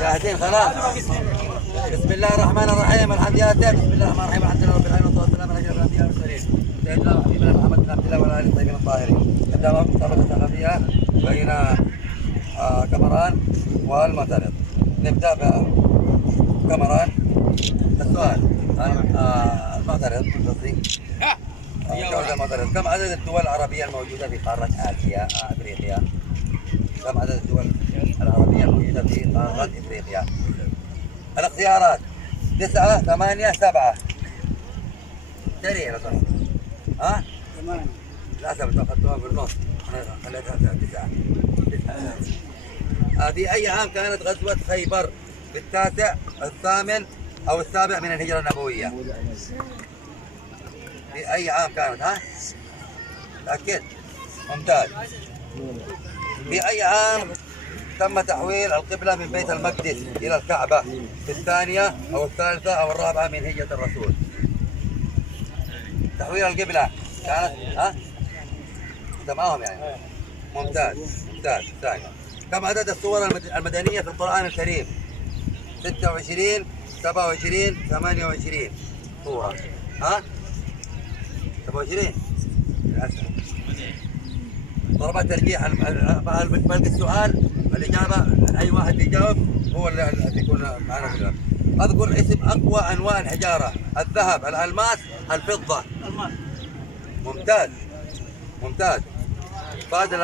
جاهزين خلاص. بسم الله الرحمن الرحيم. الحمد لله. بسم الله الرحمن الرحيم. الحمد لله رب العالمين والصلاه والسلام على اشرف الانبياء والمرسلين سيدنا وحبيبنا محمد بن عبد الله وعلى اله الطيبين الطاهرين. نبدا مسابقه ثقافيه بين كامران والمعترض. نبدا بكامران. السؤال المعترض القصدي المعترض: كم عدد الدول العربيه الموجوده في قاره اسيا افريقيا؟ كم عدد الدول العربية الموجودة في قارة إفريقيا؟ الاختيارات: 9 8 7. سريع لو سمحت. ها؟ 8. للأسف أنتم أخذتوها بالنص، أنا خليتها 9. في أي عام كانت غزوة خيبر؟ في التاسع، الثامن، أو السابع من الهجرة النبوية؟ في أي عام كانت؟ ها؟ تأكد؟ ممتاز. في أي عام تم تحويل القبلة من بيت المقدس إلى الكعبة؟ في الثانية أو الثالثة أو الرابعة من هجرة الرسول؟ تحويل القبلة كانت أنت معهم يعني؟ ممتاز ممتاز. الثانية: كم عدد السور المدنية في القرآن الكريم؟ 26 27 28 سورة. 27 للأسف. ضربات ترجيح بلقي السؤال الإجابة أي واحد بيجاوب هو اللي بيكون معنا في. أذكر اسم أقوى أنواع الحجارة: الذهب، الألماس، الفضة. ممتاز ممتاز. بعد